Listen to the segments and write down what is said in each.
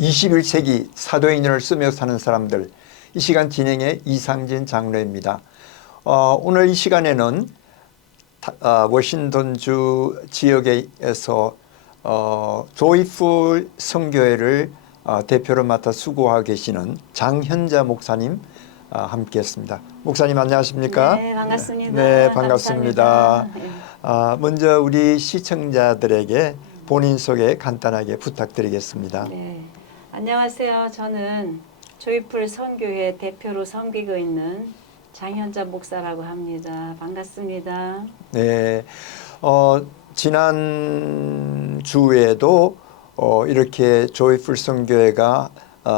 21세기 사도행전을 쓰며 사는 사람들, 이 시간 진행의 이상진 장로입니다. 오늘 이 시간에는 워싱턴주 지역에서 조이풀 선교회를 대표로 맡아 수고하고 계시는 장현자 목사님 함께했습니다. 목사님 안녕하십니까? 네, 반갑습니다. 네, 반갑습니다. 감사합니다. 먼저 우리 시청자들에게 본인 소개 간단하게 부탁드리겠습니다. 네, 안녕하세요. 저는 조이풀 선교회 대표로 섬기고 있는 장현자 목사라고 합니다. 반갑습니다. 네, 지난 주에도 이렇게 조이풀 선교회가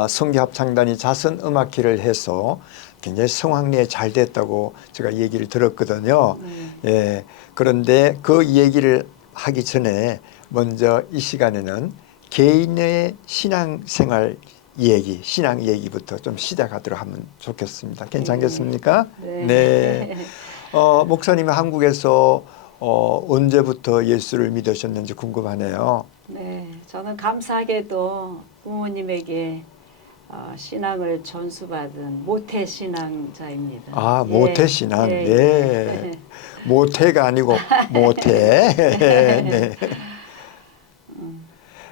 선교합창단이 자선 음악회를 해서 굉장히 성황리에 잘 됐다고 제가 얘기를 들었거든요. 예, 그런데 그 얘기를 하기 전에 먼저 이 시간에는 개인의 신앙생활 얘기, 신앙 얘기부터 좀 시작하도록 하면 좋겠습니다. 괜찮겠습니까? 네. 목사님이 한국에서 언제부터 예수를 믿으셨는지 궁금하네요. 네, 저는 감사하게도 부모님에게 신앙을 전수받은 모태 신앙자입니다. 아, 모태 신앙. 예, 네. 예. 모태가 아니고 모태. 네.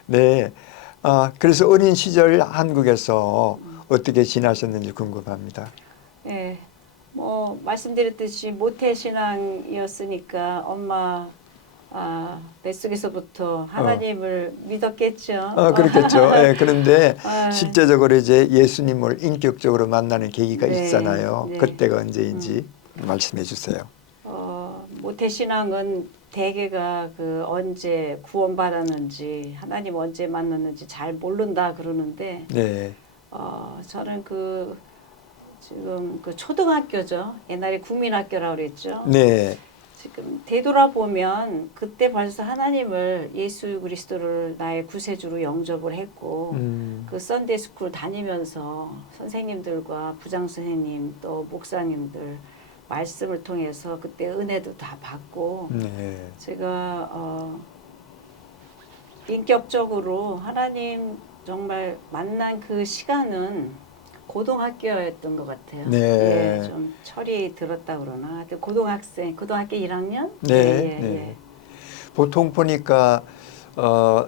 네. 그래서 어린 시절 한국에서 어떻게 지나셨는지 궁금합니다. 예, 뭐 말씀드렸듯이 모태 신앙이었으니까 엄마 뱃속에서부터 하나님을 믿었겠죠. 그렇겠죠. 예, 그런데 아. 실제적으로 이제 예수님을 인격적으로 만나는 계기가 네, 있잖아요. 네. 그때가 언제인지 말씀해 주세요. 모태 신앙은 대개가 언제 구원받았는지 하나님 언제 만났는지 잘 모른다 그러는데 네. 저는 지금 초등학교죠. 옛날에 국민학교라고 그랬죠. 네. 지금 되돌아보면 그때 벌써 하나님을 예수 그리스도를 나의 구세주로 영접을 했고 그 썬데이 스쿨 다니면서 선생님들과 부장 선생님 또 목사님들 말씀을 통해서 그때 은혜도 다 받고 네. 제가 인격적으로 하나님 정말 만난 그 시간은 고등학교였던 것 같아요. 네. 예, 좀 철이 들었다 그러나 고등학교 1학년? 네. 예, 네. 예. 보통 보니까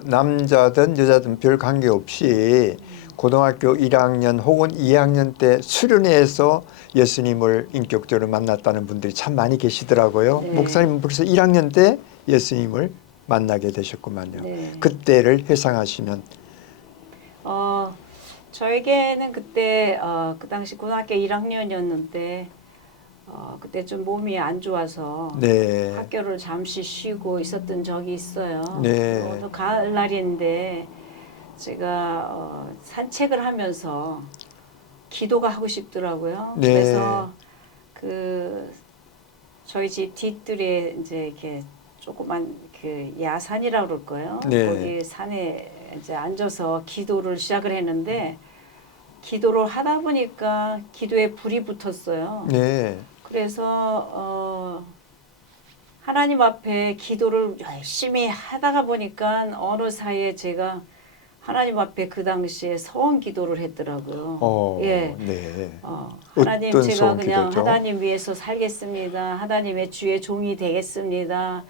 남자든 여자든 별 관계없이 고등학교 1학년 혹은 2학년 때 수련회에서 예수님을 인격적으로 만났다는 분들이 참 많이 계시더라고요. 네. 목사님은 벌써 1학년 때 예수님을 만나게 되셨구만요. 네. 그때를 회상하시면 저에게는 그때 그 당시 고등학교 1학년이었는데 그때 좀 몸이 안 좋아서 네. 학교를 잠시 쉬고 있었던 적이 있어요. 네. 또 가을날인데 제가 산책을 하면서 기도가 하고 싶더라고요. 네. 그래서 저희 집 뒷뜰에 이제 이렇게 조그만 야산이라고 그럴 거예요. 네. 거기 산에 이제 앉아서 기도를 시작을 했는데 기도를 하다 보니까 기도에 불이 붙었어요. 네. 그래서 하나님 앞에 기도를 열심히 하다가 보니까 어느 사이에 제가 하나님 앞에 그 당시에 서원 기도를 했더라고요. 예. 네. 하나님 어떤 제가 서원 그냥 기도죠? 하나님 위해서 살겠습니다. 하나님의 주의 종이 되겠습니다.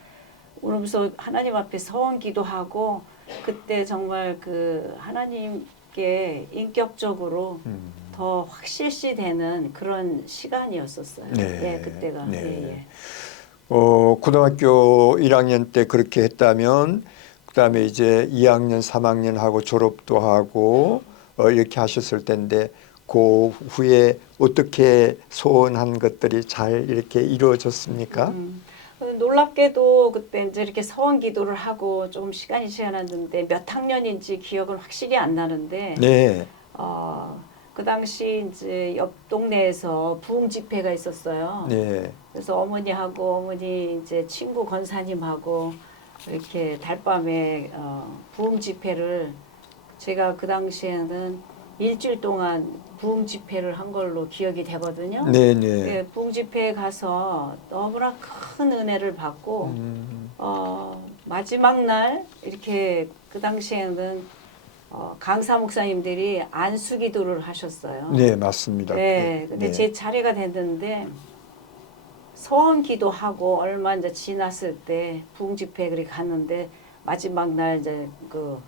그러면서 하나님 앞에 서원 기도하고 그때 정말 하나님께 인격적으로 더 확실시 되는 그런 시간이었었어요. 네. 예, 그때가. 네. 예, 예. 고등학교 1학년 때 그렇게 했다면 그다음에 이제 2학년, 3학년 하고 졸업도 하고 이렇게 하셨을 텐데 그 후에 어떻게 소원한 것들이 잘 이렇게 이루어졌습니까? 놀랍게도 그때 이제 이렇게 서원 기도를 하고 조금 시간이 지났는데 몇 학년인지 기억은 확실히 안 나는데 네. 그 당시 이제 옆 동네에서 부흥 집회가 있었어요. 네. 그래서 어머니 이제 친구 권사님하고 이렇게 달밤에 부흥 집회를 제가 그 당시에는 일주일 동안 부흥 집회를 한 걸로 기억이 되거든요. 네네. 예, 부흥 집회에 가서 너무나 큰 은혜를 받고 마지막 날 이렇게 그 당시에는 강사 목사님들이 안수 기도를 하셨어요. 네, 맞습니다. 네, 근데 네. 제 차례가 됐는데 소원 기도하고 얼마 이제 지났을 때 부흥 집회 그리 갔는데 마지막 날 이제 그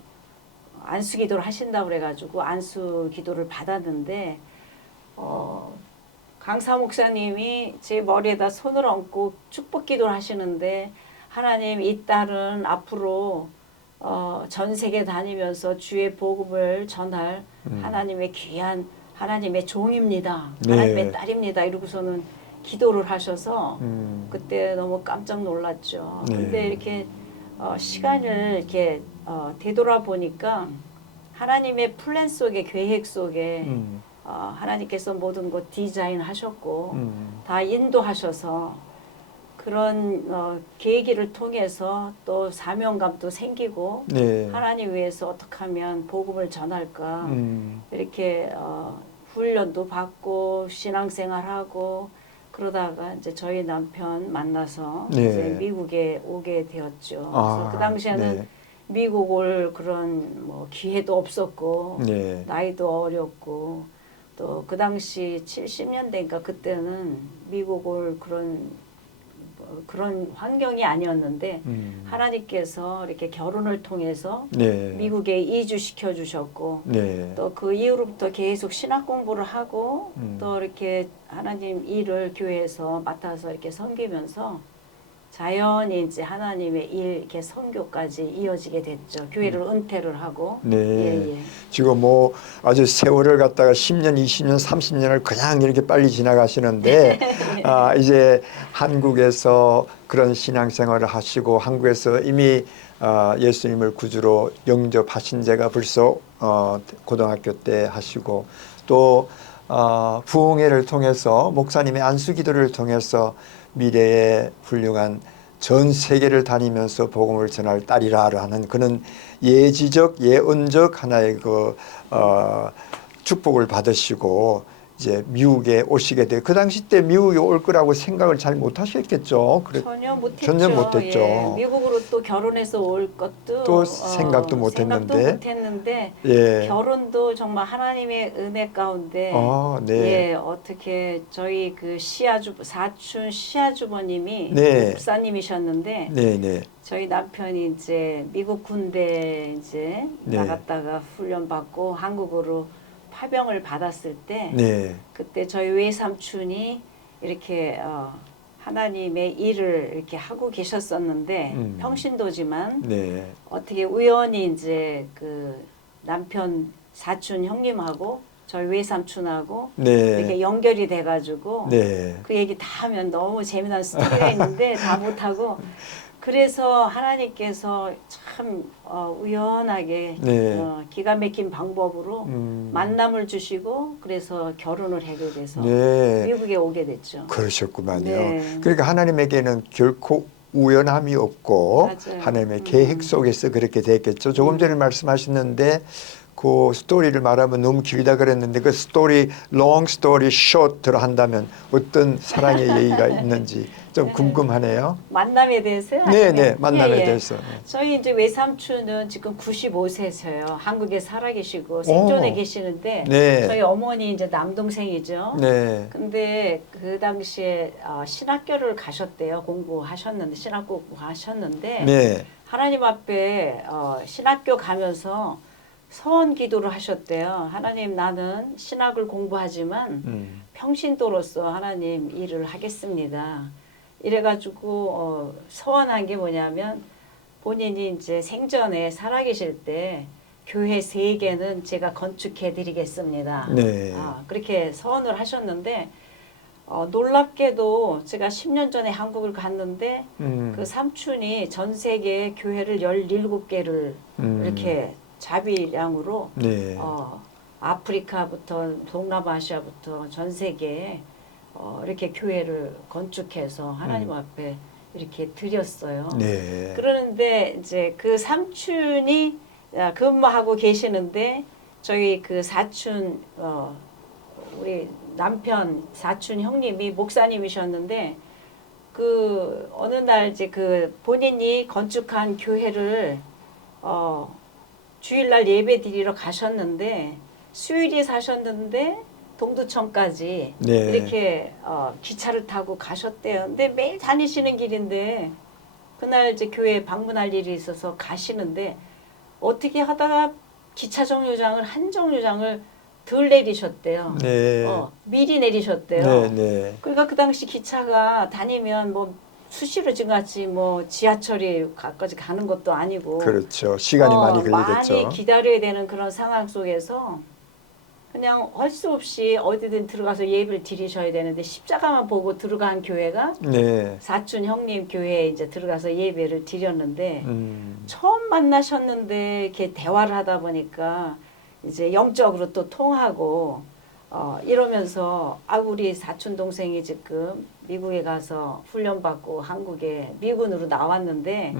안수 기도를 하신다고 그래가지고 안수 기도를 받았는데 강사 목사님이 제 머리에다 손을 얹고 축복 기도를 하시는데 하나님 이 딸은 앞으로 전 세계 다니면서 주의 복음을 전할 하나님의 귀한 하나님의 종입니다. 네. 하나님의 딸입니다. 이러고서는 기도를 하셔서 그때 너무 깜짝 놀랐죠. 네. 근데 이렇게 시간을 이렇게 되돌아보니까 하나님의 플랜 속에 계획 속에 하나님께서 모든 것 디자인하셨고 다 인도하셔서 그런 계기를 통해서 또 사명감도 생기고 네. 하나님 위해서 어떻게 하면 복음을 전할까 이렇게 훈련도 받고 신앙생활하고 그러다가 이제 저희 남편 만나서 네. 이제 미국에 오게 되었죠. 아, 그래서 그 당시에는 네. 미국 올 그런 뭐 기회도 없었고 네. 나이도 어렸고 또 그 당시 70년대니까 그때는 미국 올 그런 환경이 아니었는데 하나님께서 이렇게 결혼을 통해서 네. 미국에 이주시켜 주셨고 네. 또 그 이후로부터 계속 신학 공부를 하고 또 이렇게 하나님 일을 교회에서 맡아서 이렇게 섬기면서 자연히 이제 하나님의 일 이렇게 선교까지 이어지게 됐죠. 교회를 은퇴를 하고. 네. 예, 예. 지금 뭐 아주 세월을 갖다가 10년, 20년, 30년을 그냥 이렇게 빨리 지나가시는데 이제 한국에서 그런 신앙생활을 하시고 한국에서 이미 예수님을 구주로 영접하신 지가 벌써 고등학교 때 하시고 또 부흥회를 통해서 목사님의 안수기도를 통해서 미래의 훌륭한 전 세계를 다니면서 복음을 전할 딸이라는 그런 예지적 예언적 하나의 축복을 받으시고 이제 미국에 오시게 돼. 그 당시 때 미국에 올 거라고 생각을 잘 못하셨겠죠. 전혀 못했죠. 전혀 못했죠. 예. 미국으로 또 결혼해서 올 것도 또 생각도 못했는데. 생각도 못했는데 예. 결혼도 정말 하나님의 은혜 가운데 네. 예, 어떻게 저희 그 사촌 시아주버님이 네. 목사님이셨는데 네. 저희 남편이 이제 미국 군대 이제 네. 나갔다가 훈련 받고 한국으로 파병을 받았을 때 네. 그때 저희 외삼촌이 이렇게 하나님의 일을 이렇게 하고 계셨었는데 평신도지만 네. 어떻게 우연히 이제 그 남편 사촌 형님하고 저희 외삼촌하고 네. 이렇게 연결이 돼가지고 네. 그 얘기 다 하면 너무 재미난 스토리가 있는데 다 못하고 그래서 하나님께서 참 우연하게 네. 기가 막힌 방법으로 만남을 주시고 그래서 결혼을 하게 돼서 네. 미국에 오게 됐죠. 그러셨구만요. 네. 그러니까 하나님에게는 결코 우연함이 없고 맞아요. 하나님의 계획 속에서 그렇게 됐겠죠. 조금 전에 말씀하셨는데 그 스토리를 말하면 너무 길다 그랬는데 그 스토리 long story short로 한다면 어떤 사랑의 얘기가 있는지 좀 궁금하네요. 만남에 대해서요? 네, 만남에 예, 예. 대해서. 저희 이제 외삼촌은 지금 95세세요. 한국에 살아계시고 생존에 계시는데 네. 저희 어머니 이제 남동생이죠. 네. 근데 그 당시에 신학교를 가셨대요. 공부하셨는데 신학 공부하셨는데 네. 하나님 앞에 신학교 가면서 서원 기도를 하셨대요. 하나님 나는 신학을 공부하지만 평신도로서 하나님 일을 하겠습니다. 이래가지고 서원한 게 뭐냐면 본인이 이제 생전에 살아계실 때 교회 3개는 제가 건축해 드리겠습니다. 네. 그렇게 서원을 하셨는데 놀랍게도 제가 10년 전에 한국을 갔는데 그 삼촌이 전 세계 교회를 17개를 이렇게 자비량으로 네. 아프리카부터 동남아시아부터 전 세계에 이렇게 교회를 건축해서 하나님 앞에 이렇게 드렸어요. 네. 그러는데 이제 그 삼촌이 근무하고 계시는데 저희 그 사촌 우리 남편 사촌 형님이 목사님이셨는데 그 어느 날 이제 그 본인이 건축한 교회를 주일날 예배 드리러 가셨는데 수요일에 사셨는데 동두천까지 네. 이렇게 기차를 타고 가셨대요. 근데 매일 다니시는 길인데 그날 이제 교회 방문할 일이 있어서 가시는데 어떻게 하다가 기차 정류장을 한 정류장을 덜 내리셨대요. 네. 미리 내리셨대요. 네, 네. 그러니까 그 당시 기차가 다니면 뭐 수시로 지금같이 뭐 지하철이 가까지 가는 것도 아니고 그렇죠. 시간이 많이 걸리겠죠. 많이 기다려야 되는 그런 상황 속에서 그냥 할 수 없이 어디든 들어가서 예배를 드리셔야 되는데 십자가만 보고 들어간 교회가 네. 사촌 형님 교회에 이제 들어가서 예배를 드렸는데 음. 처음 만나셨는데 이렇게 대화를 하다 보니까 이제 영적으로 또 통하고 이러면서 우리 사촌 동생이 지금 미국에 가서 훈련받고 한국에 미군으로 나왔는데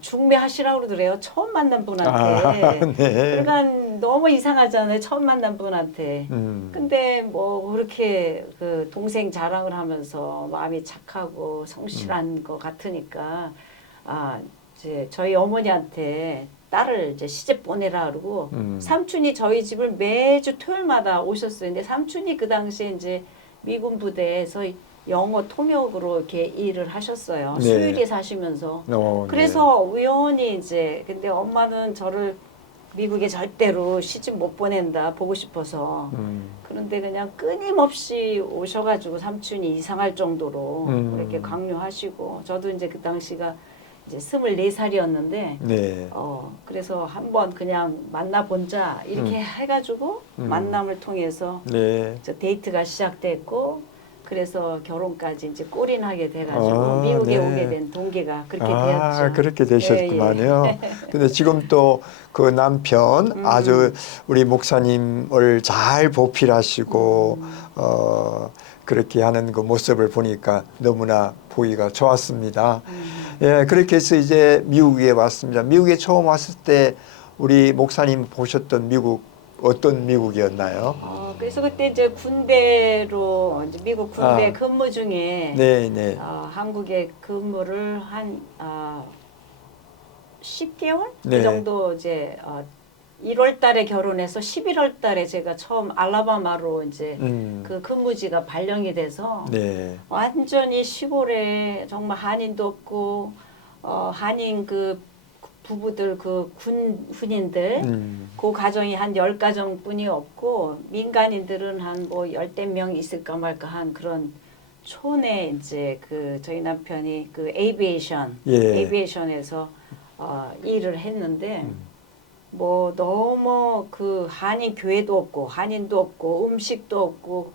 중매하시라고 그러더래요. 처음 만난 분한테. 네. 그러니까 너무 이상하잖아요. 처음 만난 분한테. 근데 뭐 그렇게 그 동생 자랑을 하면서 마음이 착하고 성실한 것 같으니까 이제 저희 어머니한테 딸을 이제 시집 보내라 그러고 삼촌이 저희 집을 매주 토요일마다 오셨어요. 근데 삼촌이 그 당시에 이제 미군 부대에서 영어 통역으로 이렇게 일을 하셨어요. 네. 수요일에 사시면서. 그래서 우연히 이제 근데 엄마는 저를 미국에 절대로 시집 못 보낸다 보고 싶어서 그런데 그냥 끊임없이 오셔가지고 삼촌이 이상할 정도로 이렇게 강요하시고 저도 이제 그 당시가 이제 24살이었는데 네. 그래서 한번 그냥 만나본자 이렇게 해가지고 만남을 통해서 네. 저 데이트가 시작됐고 그래서 결혼까지 이제 골인하게 돼가지고 미국에 네. 오게 된 동기가 그렇게 되었죠. 그렇게 되셨구만요. 예, 예. 근데 지금 또 그 남편 아주 우리 목사님을 잘 보필하시고 그렇게 하는 그 모습을 보니까 너무나 보기가 좋았습니다. 예, 그렇게 해서 이제 미국에 왔습니다. 미국에 처음 왔을 때 우리 목사님 보셨던 미국 어떤 미국이었나요? 그래서 그때 이제 군대로 이제 미국 군대 근무 중에 네, 네. 한국에 근무를 한 10개월 네. 그 정도 이제 1월 달에 결혼해서 11월 달에 제가 처음 알라바마로 이제 그 근무지가 발령이 돼서 네. 완전히 시골에 정말 한인도 없고 한인 그 부부들 그 군인들 그 가정이 한 10가정 뿐이 없고 민간인들은 한 뭐 10대 명 있을까 말까 한 그런 촌에 이제 그 저희 남편이 그 에이비에이션에서 일을 했는데 뭐 너무 그 한인 교회도 없고 한인도 없고 음식도 없고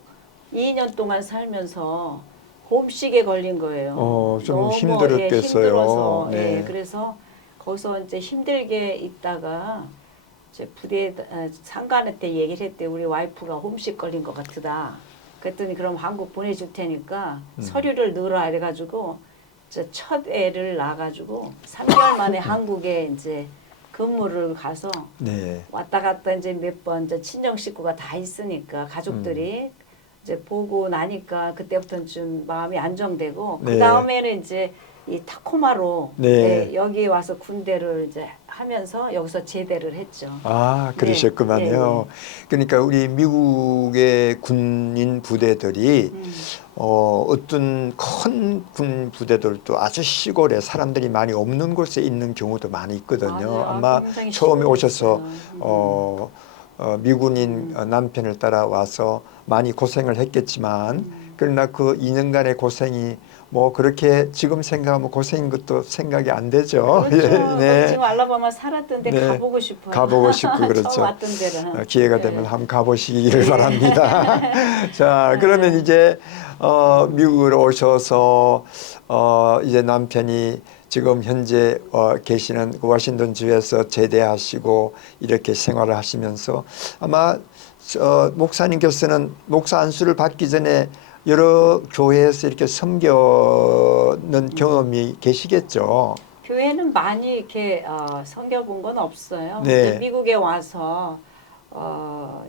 2년 동안 살면서 홈식에 걸린 거예요. 좀 너무 힘들었겠어요. 힘들어서 네. 그래서 거기서 이제 힘들게 있다가 이제 부대 상관한테 얘기를 했대. 우리 와이프가 홈식 걸린 것 같다. 그랬더니 그럼 한국 보내줄 테니까 서류를 넣으라 이래가지고 첫 애를 낳아가지고 3개월 만에 한국에 이제 근무를 가서 네. 왔다 갔다 이제 몇 번 이제 친정 식구가 다 있으니까 가족들이 이제 보고 나니까 그때부터는 좀 마음이 안정되고 네. 그 다음에는 이제 이 타코마로 네. 여기 와서 군대를 이제 하면서 여기서 제대를 했죠. 그러셨구만요. 그러니까 우리 미국의 군인 부대들이 어떤 큰 군 부대들도 아주 시골에 사람들이 많이 없는 곳에 있는 경우도 많이 있거든요. 맞아요. 아마 굉장히 처음에 시골에 오셔서 있어요. 미군인 남편을 따라와서 많이 고생을 했겠지만 그러나 그 2년간의 고생이 뭐 그렇게 지금 생각하면 고생인 것도 생각이 안 되죠. 그렇죠. 네. 지금 알라바마 살았던데 네. 가보고 싶어요. 가보고 싶고 그렇죠. 처음 왔던 데는. 기회가 되면 한번 가보시기를 바랍니다. 자, 그러면 이제 미국으로 오셔서 이제 남편이 지금 현재 계시는 워싱턴 주에서 제대하시고 이렇게 생활을 하시면서 아마 목사님께서는 목사 안수를 받기 전에 여러 교회에서 이렇게 섬겨는 경험이 계시겠죠. 교회는 많이 이렇게 섬겨본 건 없어요. 네. 이제 미국에 와서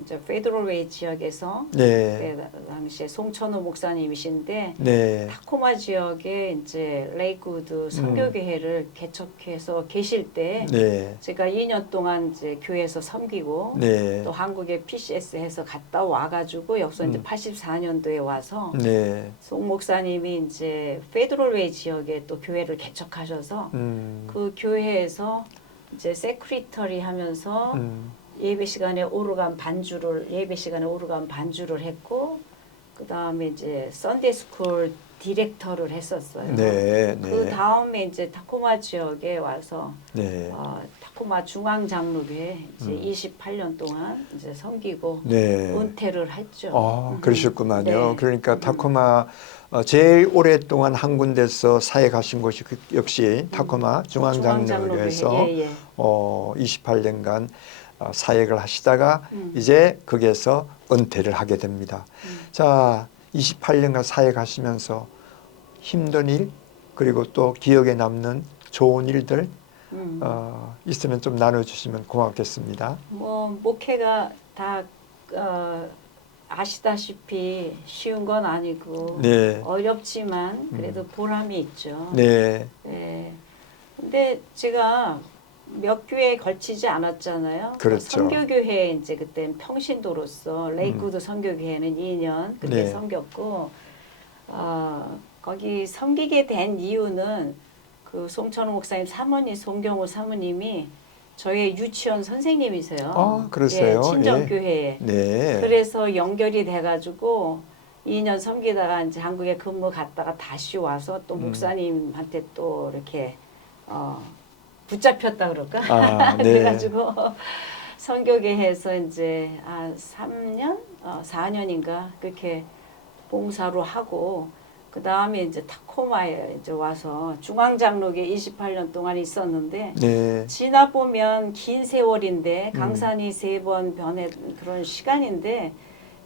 이제 페더럴웨이 지역에서 네. 그 당시에 송천호 목사님이신데 네. 타코마 지역에 이제 레이크우드 선교교회를 개척해서 계실 때 네. 제가 2년 동안 이제 교회에서 섬기고 네. 또 한국에 PCS 해서 갔다 와가지고 여기서 이제 84년도에 와서 네. 송 목사님이 이제 페더럴웨이 지역에 또 교회를 개척하셔서 그 교회에서 이제 세크리터리 하면서 예배 시간에 오르간 반주를 했고 그 다음에 이제 썬데이 스쿨 디렉터를 했었어요. 네. 그 다음에 이제 타코마 지역에 와서 네. 타코마 중앙장로교회 이제 28년 동안 이제 섬기고 네. 은퇴를 했죠. 그러셨구만요. 네. 그러니까 타코마 제일 오랫동안 한 군데서 사역하신 곳이 역시 타코마 중앙장로교회에서 예, 예. 28년간 사역을 하시다가 이제 거기에서 은퇴를 하게 됩니다. 자, 28년간 사역하시면서 힘든 일 그리고 또 기억에 남는 좋은 일들 있으면 좀 나눠주시면 고맙겠습니다. 뭐 목회가 다 아시다시피 쉬운 건 아니고 네. 어렵지만 그래도 보람이 있죠. 네. 네. 근데 제가 몇 교회에 걸치지 않았잖아요. 그렇죠. 선교교회 이제 그때 평신도로서 레이크우드 선교교회는 2년 그때 네. 섬겼고 거기 섬기게 된 이유는 그 송천호 목사님 사모님 송경호 사모님이 저의 유치원 선생님이세요. 그러세요? 예, 친정교회에. 네. 그래서 연결이 돼가지고 2년 섬기다가 이제 한국에 근무 갔다가 다시 와서 또 목사님한테 또 이렇게 붙잡혔다 그럴까? 네. 그래가지고 선교계에서 이제 3년, 4년인가 그렇게 봉사로 하고 그 다음에 이제 타코마에 이제 와서 중앙장로교에 28년 동안 있었는데 네. 지나 보면 긴 세월인데 강산이 3번 변해 그런 시간인데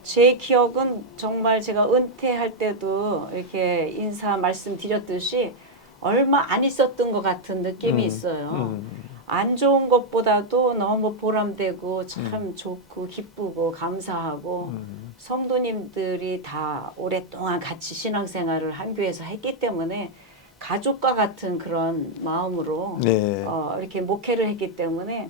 제 기억은 정말 제가 은퇴할 때도 이렇게 인사 말씀드렸듯이 얼마 안 있었던 것 같은 느낌이 있어요. 안 좋은 것보다도 너무 보람되고 참 좋고 기쁘고 감사하고 성도님들이 다 오랫동안 같이 신앙생활을 한 교회에서 했기 때문에 가족과 같은 그런 마음으로 네. 이렇게 목회를 했기 때문에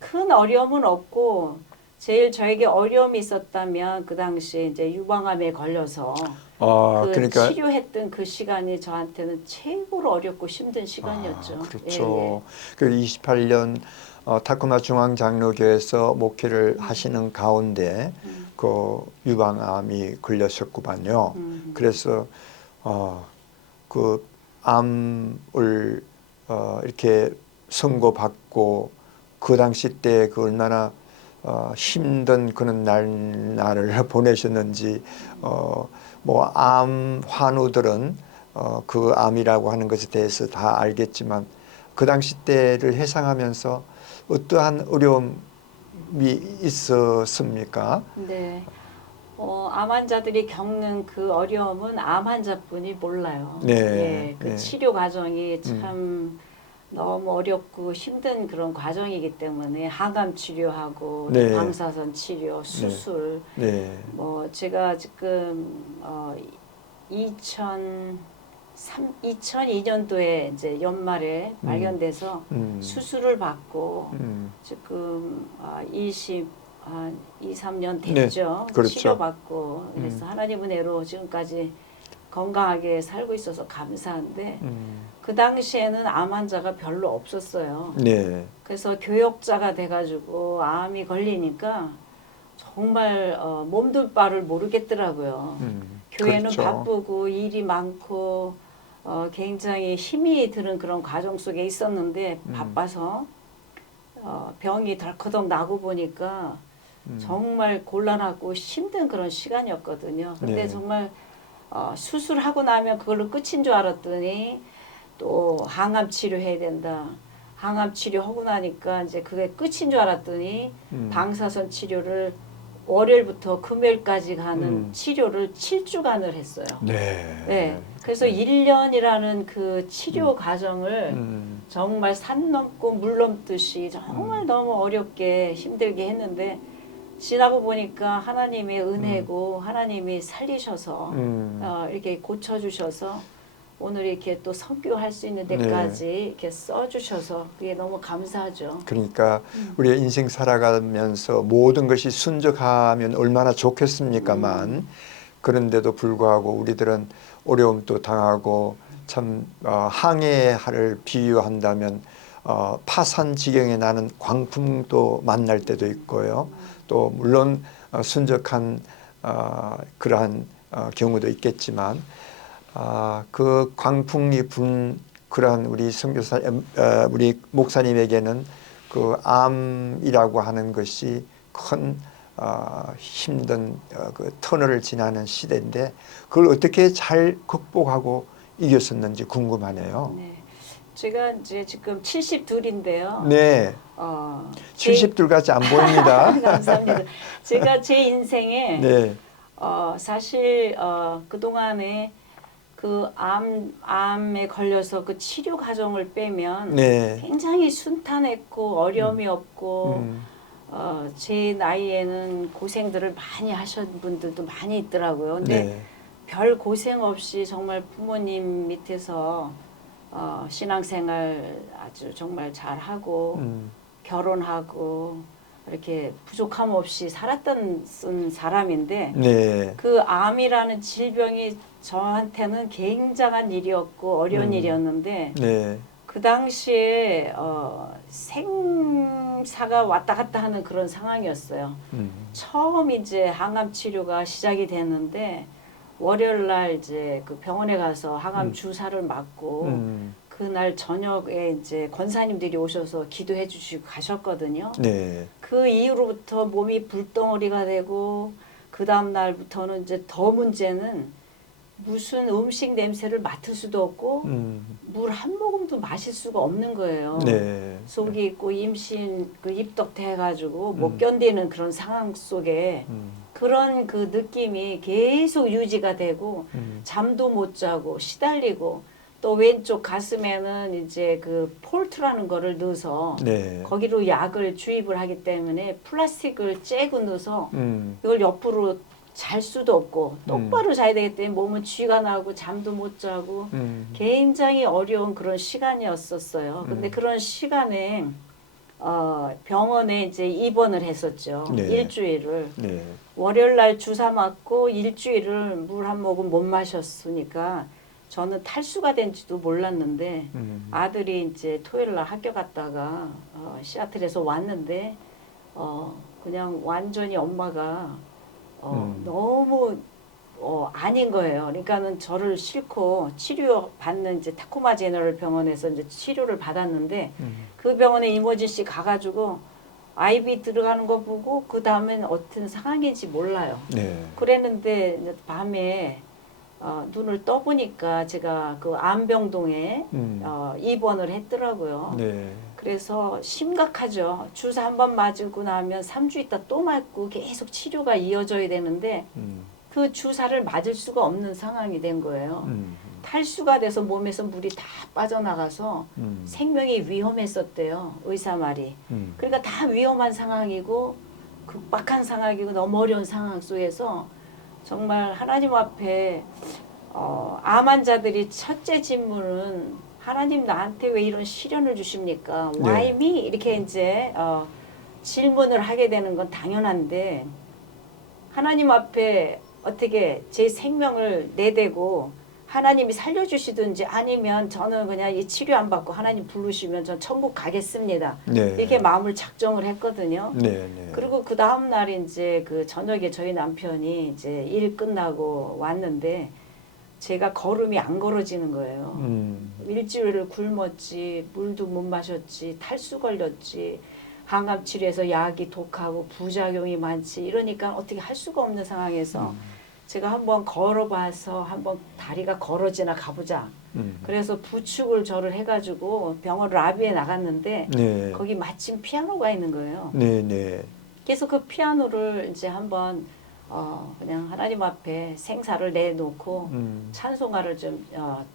큰 어려움은 없고 제일 저에게 어려움이 있었다면 그 당시에 이제 유방암에 걸려서 그러니까 치료했던 그 시간이 저한테는 최고로 어렵고 힘든 시간이었죠. 그렇죠. 그 28년 타코마 중앙장로교에서 목회를 하시는 가운데 그 유방암이 걸렸었구만요. 그래서 그 암을 이렇게 선고받고 그 당시 때 그 얼마나 힘든 그런 날을 보내셨는지 뭐 암 환우들은 그 암이라고 하는 것에 대해서 다 알겠지만 그 당시 때를 회상하면서 어떠한 어려움이 있었습니까? 네. 암 환자들이 겪는 그 어려움은 암 환자뿐이 몰라요. 네. 예, 그 네. 치료 과정이 참 너무 어렵고 힘든 그런 과정이기 때문에 항암 치료하고 네. 방사선 치료, 수술. 네. 뭐 제가 지금 2002년도에 이제 연말에 발견돼서 수술을 받고 지금 23년 됐죠. 네, 그렇죠. 치료받고 그래서 하나님 은혜로 지금까지 건강하게 살고 있어서 감사한데 그 당시에는 암 환자가 별로 없었어요. 네. 그래서 교역자가 돼가지고 암이 걸리니까 정말 몸둘 바를 모르겠더라고요. 교회는 그렇죠. 바쁘고 일이 많고 굉장히 힘이 드는 그런 과정 속에 있었는데 바빠서 병이 덜커덕 나고 보니까 정말 곤란하고 힘든 그런 시간이었거든요. 근데 네. 정말 수술하고 나면 그걸로 끝인 줄 알았더니 또 항암 치료해야 된다. 항암 치료하고 나니까 이제 그게 끝인 줄 알았더니 방사선 치료를 월요일부터 금요일까지 가는 치료를 7주간을 했어요. 네. 네. 그래서 1년이라는 그 치료 과정을 정말 산 넘고 물 넘듯이 정말 너무 어렵게 힘들게 했는데 지나고 보니까 하나님의 은혜고 하나님이 살리셔서 음. 이렇게 고쳐주셔서 오늘 이렇게 또 선교할 수 있는 데까지 이렇게 써주셔서 그게 너무 감사하죠. 그러니까 우리의 인생 살아가면서 모든 것이 순적하면 얼마나 좋겠습니까만 그런데도 불구하고 우리들은 어려움도 당하고 참 항해를 비유한다면 파산 지경에 나는 광풍도 만날 때도 있고요. 또 물론 순적한 그러한 경우도 있겠지만 그 광풍이 분 그러한 우리 선교사 우리 목사님에게는 그 암이라고 하는 것이 큰 힘든 그 터널을 지나는 시대인데 그걸 어떻게 잘 극복하고 이겼었는지 궁금하네요. 네. 제가 이제 지금 72인데요. 네. 제 70둘 같이 안 보입니다. 감사합니다. 제가 제 인생에 네. 사실 그동안에 그 암에 걸려서 그 치료 과정을 빼면 네. 굉장히 순탄했고 어려움이 없고 제 나이에는 고생들을 많이 하신 분들도 많이 있더라고요. 근데 네. 별 고생 없이 정말 부모님 밑에서 신앙생활 아주 정말 잘하고 결혼하고 이렇게 부족함 없이 살았던 사람인데 네. 그 암이라는 질병이 저한테는 굉장한 일이었고 어려운 일이었는데 네. 그 당시에 생사가 왔다 갔다 하는 그런 상황이었어요. 처음 이제 항암 치료가 시작이 됐는데 월요일 날 이제 그 병원에 가서 항암 주사를 맞고 그날 저녁에 이제 권사님들이 오셔서 기도해 주시고 가셨거든요. 네. 그 이후로부터 몸이 불덩어리가 되고 그 다음 날부터는 이제 더 문제는 무슨 음식 냄새를 맡을 수도 없고 물 한 모금도 마실 수가 없는 거예요. 네. 속이 있고 임신 그 입덕돼 해가지고 못 견디는 그런 상황 속에 그런 그 느낌이 계속 유지가 되고 잠도 못 자고 시달리고 또 왼쪽 가슴에는 이제 그 폴트라는 거를 넣어서 네. 거기로 약을 주입을 하기 때문에 플라스틱을 째고 넣어서 이걸 옆으로 잘 수도 없고 똑바로 자야 되기 때문에 몸은 쥐가 나고 잠도 못 자고 굉장히 어려운 그런 시간이었었어요. 근데 그런 시간에 병원에 이제 입원을 했었죠. 네. 일주일을. 네. 월요일 날 주사 맞고 일주일을 물 한 모금 못 마셨으니까 저는 탈수가 된지도 몰랐는데 아들이 이제 토요일 날 학교 갔다가 시애틀에서 왔는데 그냥 완전히 엄마가 너무 아닌 거예요. 그러니까는 저를 싣고 치료 받는 이제 타코마 제너럴 병원에서 이제 치료를 받았는데 그 병원에 이머전시 가가지고 아이비 들어가는 거 보고 그 다음엔 어떤 상황인지 몰라요. 네. 그랬는데 이제 밤에 눈을 떠보니까 제가 그 안병동에 입원을 했더라고요. 네. 그래서 심각하죠. 주사 한 번 맞고 나면 3주 있다 또 맞고 계속 치료가 이어져야 되는데 그 주사를 맞을 수가 없는 상황이 된 거예요. 탈수가 돼서 몸에서 물이 다 빠져나가서 생명이 위험했었대요. 의사 말이. 그러니까 다 위험한 상황이고 극박한 상황이고 너무 어려운 상황 속에서 정말 하나님 앞에 암 환자들이 첫째 질문은 하나님 나한테 왜 이런 시련을 주십니까? 네. Why me? 이렇게 이제 질문을 하게 되는 건 당연한데 하나님 앞에 어떻게 제 생명을 내대고 하나님이 살려주시든지 아니면 저는 그냥 이 치료 안 받고 하나님 부르시면 전 천국 가겠습니다. 네. 이렇게 마음을 작정을 했거든요. 네. 네. 그리고 그 다음 날 이제 그 저녁에 저희 남편이 이제 일 끝나고 왔는데 제가 걸음이 안 걸어지는 거예요. 일주일을 굶었지, 물도 못 마셨지, 탈수 걸렸지, 항암 치료해서 약이 독하고 부작용이 많지 이러니까 어떻게 할 수가 없는 상황에서 제가 한번 걸어봐서 한번 다리가 걸어지나 가보자. 그래서 부축을 저를 해가지고 병원 라비에 나갔는데 네. 거기 마침 피아노가 있는 거예요. 네. 네. 그래서 그 피아노를 이제 한번 그냥 하나님 앞에 생사를 내놓고 찬송가를 좀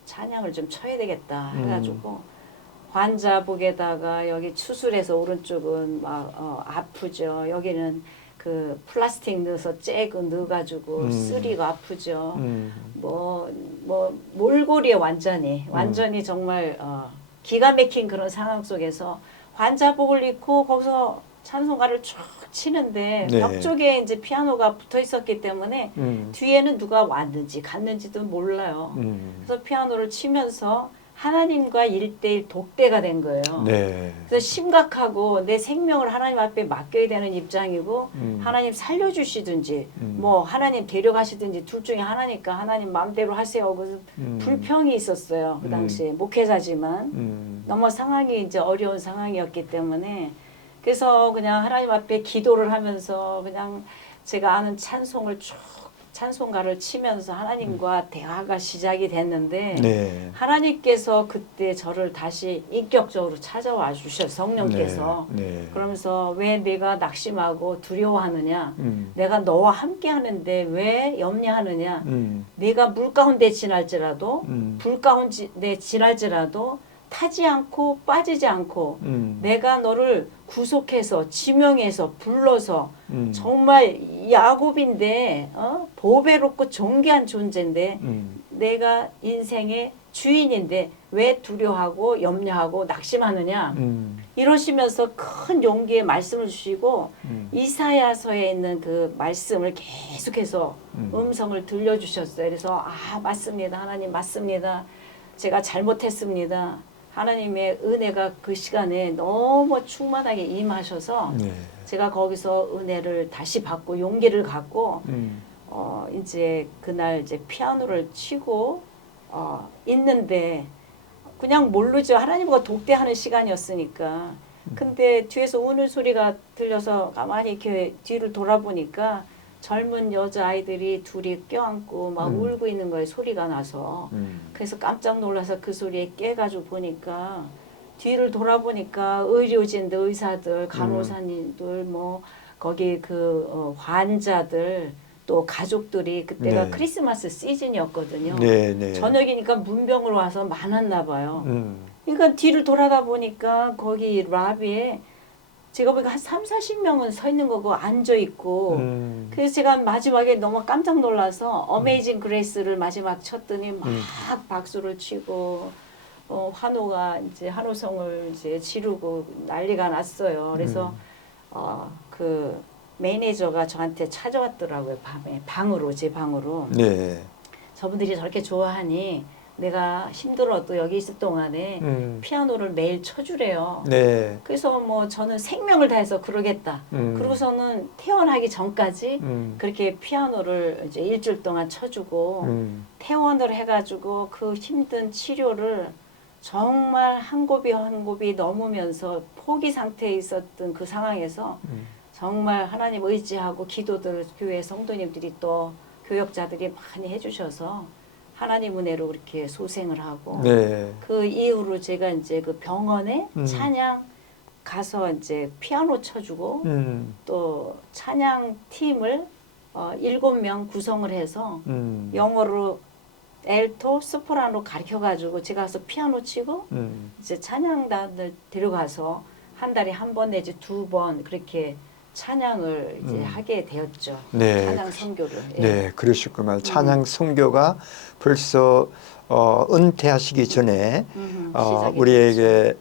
찬양을 좀 쳐야 되겠다 해가지고 환자복에다가 여기 추술해서 오른쪽은 막 아프죠. 여기는 그 플라스틱 넣어서 째고 넣어가지고 쓰리가 아프죠. 뭐 몰골이에 완전히 정말 기가 막힌 그런 상황 속에서 환자복을 입고 거기서 찬송가를 쭉 치는데 네. 벽 쪽에 이제 피아노가 붙어 있었기 때문에 뒤에는 누가 왔는지 갔는지도 몰라요. 그래서 피아노를 치면서 하나님과 1대1 독대가 된 거예요. 네. 그래서 심각하고 내 생명을 하나님 앞에 맡겨야 되는 입장이고 하나님 살려주시든지 뭐 하나님 데려가시든지 둘 중에 하나니까 하나님 마음대로 하세요. 그래서 불평이 있었어요. 그 당시에 목회자지만 너무 상황이 이제 어려운 상황이었기 때문에 그래서 그냥 하나님 앞에 기도를 하면서 그냥 제가 아는 찬송을 쭉 찬송가를 치면서 하나님과 대화가 시작이 됐는데 네. 하나님께서 그때 저를 다시 인격적으로 찾아와 주셔서 성령께서 네. 네. 그러면서 왜 내가 낙심하고 두려워하느냐 내가 너와 함께 하는데 왜 염려하느냐 내가 물 가운데 지날지라도 불 가운데 지날지라도 타지 않고 빠지지 않고 내가 너를 구속해서 지명해서 불러서 정말 야곱인데 보배롭고 존귀한 존재인데 내가 인생의 주인인데 왜 두려워하고 염려하고 낙심하느냐 이러시면서 큰 용기의 말씀을 주시고 이사야서에 있는 그 말씀을 계속해서 음성을 들려주셨어요. 그래서 맞습니다. 하나님 맞습니다. 제가 잘못했습니다. 하나님의 은혜가 그 시간에 너무 충만하게 임하셔서 네. 제가 거기서 은혜를 다시 받고 용기를 갖고 이제 그날 이제 피아노를 치고 있는데 그냥 모르죠. 하나님과 독대하는 시간이었으니까. 근데 뒤에서 우는 소리가 들려서 가만히 이렇게 뒤를 돌아보니까 젊은 여자아이들이 둘이 껴안고 막 울고 있는 거에 소리가 나서 그래서 깜짝 놀라서 그 소리에 깨가지고 보니까 뒤를 돌아보니까 의료진들, 의사들, 간호사님들 뭐 거기 그 환자들 또 가족들이 그때가 네. 크리스마스 시즌이었거든요. 네. 네. 저녁이니까 문병으로 와서 많았나 봐요. 그러니까 뒤를 돌아다 보니까 거기 라비에 제가 보니까 한 3, 40명은 서 있는 거고 앉아 있고 그래서 제가 마지막에 너무 깜짝 놀라서 어메이징 그레이스를 마지막 쳤더니 막 박수를 치고 환호가 이제 한호성을 이제 지르고 난리가 났어요. 그래서 그 매니저가 저한테 찾아왔더라고요. 밤에 방으로 제 방으로. 네. 저분들이 저렇게 좋아하니 내가 힘들어도 여기 있을 동안에 피아노를 매일 쳐주래요. 네. 그래서 뭐 저는 생명을 다해서 그러겠다. 그러고서는 퇴원하기 전까지 그렇게 피아노를 이제 일주일 동안 쳐주고 퇴원을 해가지고 그 힘든 치료를 정말 한 곱이 한 곱이 넘으면서 포기 상태에 있었던 그 상황에서 정말 하나님 의지하고 기도들 교회 성도님들이 또 교역자들이 많이 해주셔서 하나님 은혜로 그렇게 소생을 하고 네. 그 이후로 제가 이제 그 병원에 찬양 가서 이제 피아노 쳐주고 또 찬양 팀을 7명 구성을 해서 영어로 엘토, 소프라노 가르쳐가지고 제가 가서 피아노 치고 이제 찬양단을 데려가서 한 달에 한 번 내지 2번 그렇게 찬양을 이제 하게 되었죠. 네. 찬양 선교를. 예. 네, 그러셨구만. 찬양 선교가 벌써 은퇴하시기 전에 시작이 우리에게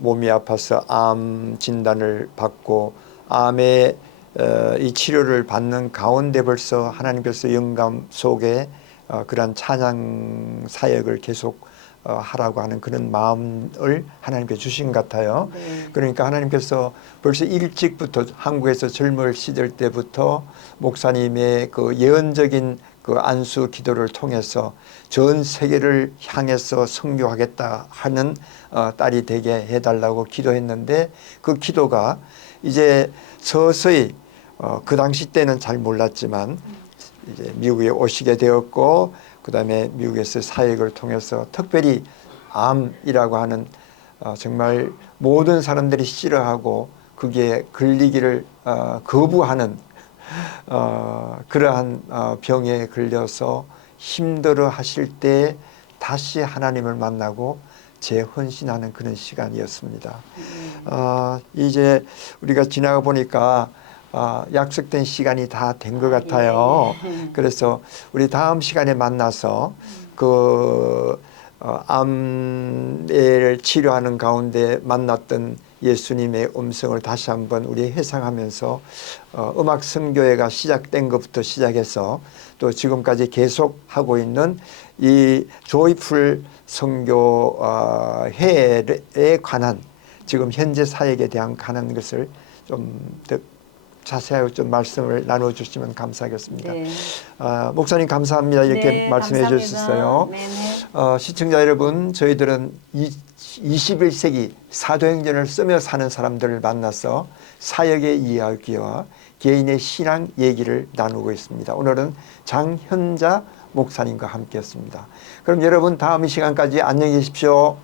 몸이 아파서 암 진단을 받고 암의 이 치료를 받는 가운데 벌써 하나님께서 영감 속에 그러한 찬양 사역을 계속 하라고 하는 그런 마음을 하나님께 주신 것 같아요. 네. 그러니까 하나님께서 벌써 일찍부터 한국에서 젊을 시절 때부터 목사님의 그 예언적인 그 안수 기도를 통해서 전 세계를 향해서 선교하겠다 하는 딸이 되게 해달라고 기도했는데 그 기도가 이제 서서히 그 당시 때는 잘 몰랐지만 이제 미국에 오시게 되었고 그다음에 미국에서 사역을 통해서 특별히 암이라고 하는 정말 모든 사람들이 싫어하고 그게 걸리기를 거부하는 그러한 병에 걸려서 힘들어 하실 때 다시 하나님을 만나고 재헌신하는 그런 시간이었습니다. 이제 우리가 지나가 보니까 약속된 시간이 다 된 것 같아요. 예. 그래서 우리 다음 시간에 만나서 그 암을 치료하는 가운데 만났던 예수님의 음성을 다시 한번 우리 회상하면서 음악 선교회가 시작된 것부터 시작해서 또 지금까지 계속 하고 있는 이 조이풀 선교 회에 관한 지금 현재 사역에 대한 관한 것을 좀 더 자세하게 좀 말씀을 나눠주시면 감사하겠습니다. 네. 목사님 감사합니다. 이렇게 네, 말씀해 감사합니다. 주셨어요. 네네. 시청자 여러분, 저희들은 21세기 사도행전을 쓰며 사는 사람들을 만나서 사역의 이야기와 개인의 신앙 얘기를 나누고 있습니다. 오늘은 장현자 목사님과 함께했습니다. 그럼 여러분 다음 이 시간까지 안녕히 계십시오.